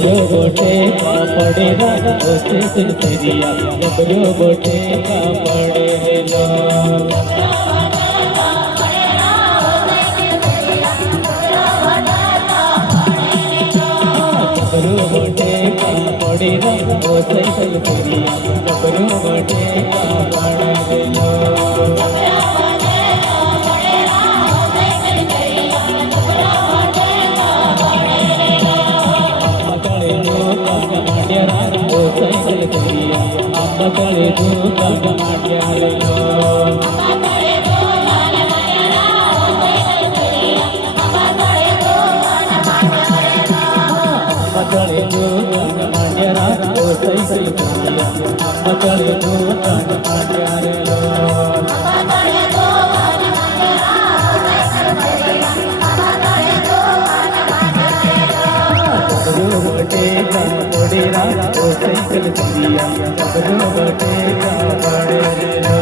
जबरो गोटे का पड़ेगा ओसे तेरिया जबरो गोटे का पड़ेगा जबरो गोटे का पड़ेगा ओसे तेरिया जबरो गोटे का पड़ेगा कले दूध माट्याले कले दूध माट्यारा ओ सैसल करिया कले दूध माट्याले गोटे का पड़ेगा ओ सैसल करिया जबरो गोटे का पड़ेगा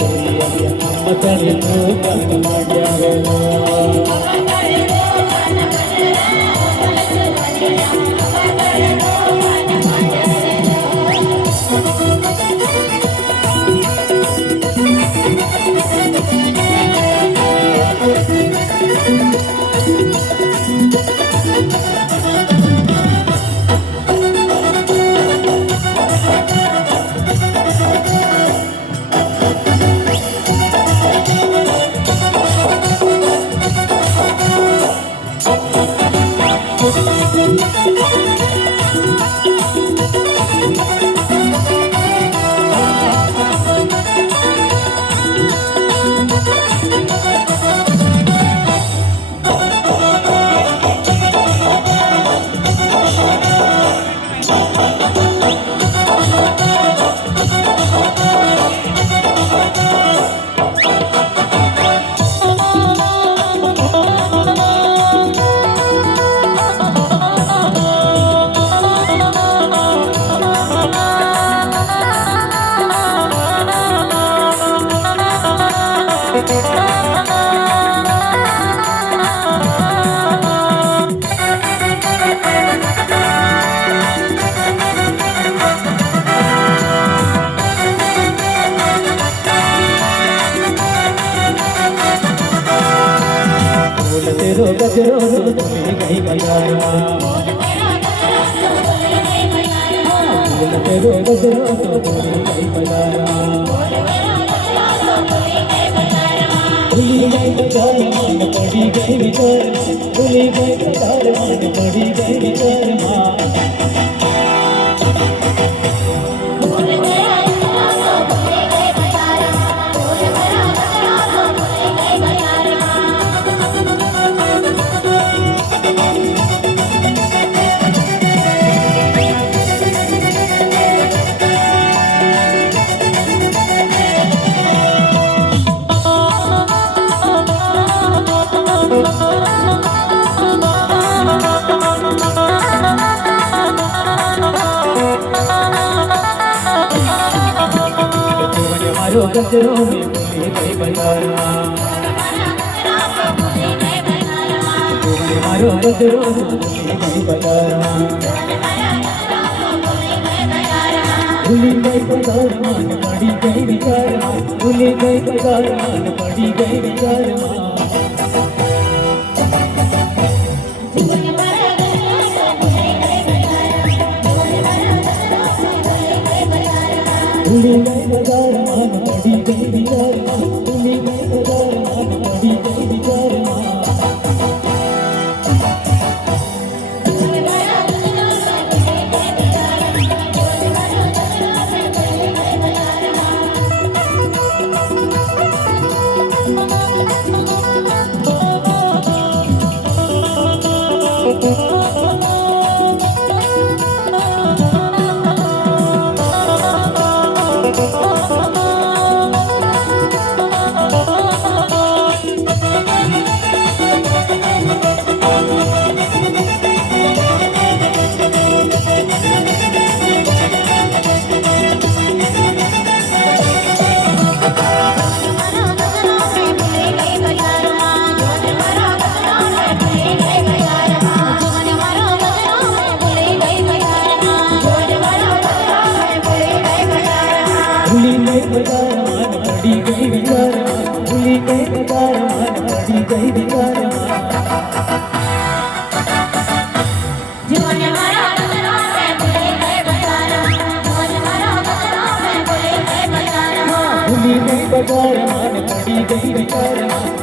ಸರಿಯ ನಮ್ಮ ತಡೆದು ಕಣ್ಣು ಮಾಡ್ಯಾರ तेरो गजरो गई बजारा तेरो गजरो गई बजारा भूली गई बजार मान पड़ी गई विचार भूली गई बजार मान पड़ी गई विचार माँ गजरों में भूली गई बजारा मारो गजरों में भूली गई बजारा भूली गई बजार मान पड़ी गई विचार भूली गई बजार मान पड़ी गई विचार भूली गई बजार मान पड़ी गई विचार भूली गई बजार मान पड़ी गई विचार भूली गई बजार मान पड़ी गई विचार भूली गई बजार मान पड़ी गई विचार भूली गई बजार मान पड़ी गई विचार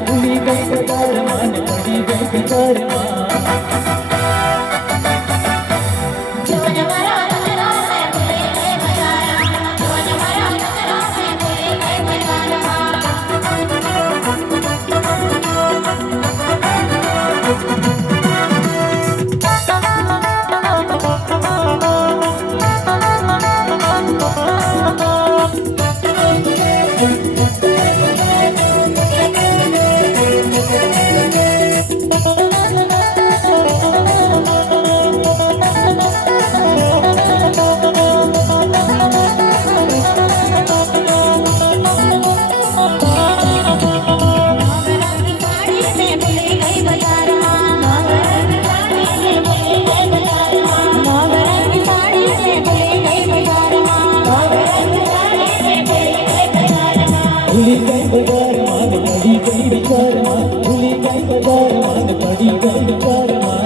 भूली गई बजार मान पड़ी गई विचार બજાર માં પડી ગઈ વિચારમાં ભૂલી ગઈ બજાર માં પડી ગઈ વિચારમાં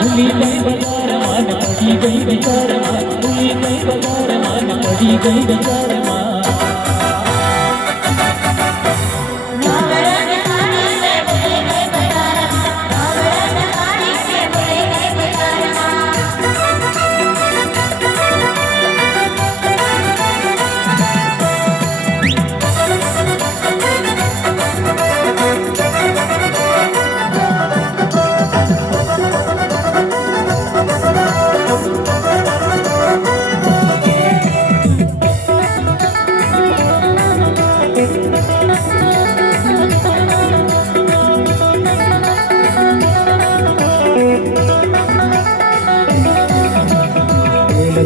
ભૂલી ગઈ બજાર માં પડી ગઈ વિચારમાં ભૂલી ગઈ બજાર માં પડી ગઈ વિચારમાં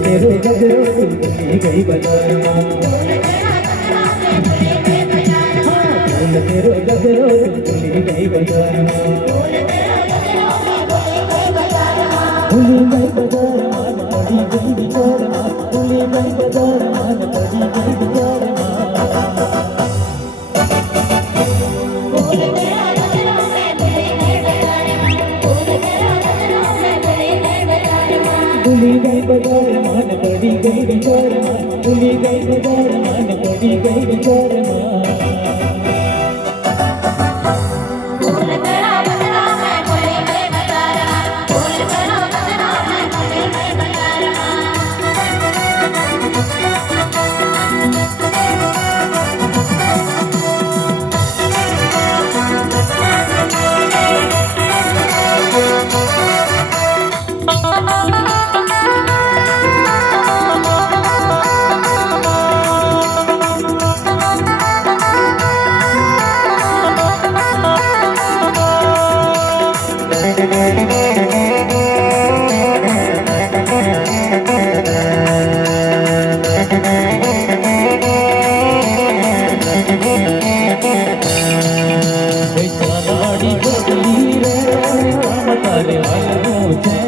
तेरे गजरो भूली गई बाजार में तेरे गजरो भूली गई बाजार में भूली गई बाजार में पड़ी गई विचार में भूली गई बाजार में पड़ी गई विचार में भूली गई बाजार मान पड़ी गई विचार में भूली गई बाजार मान पड़ी गई विचार में तारे वालों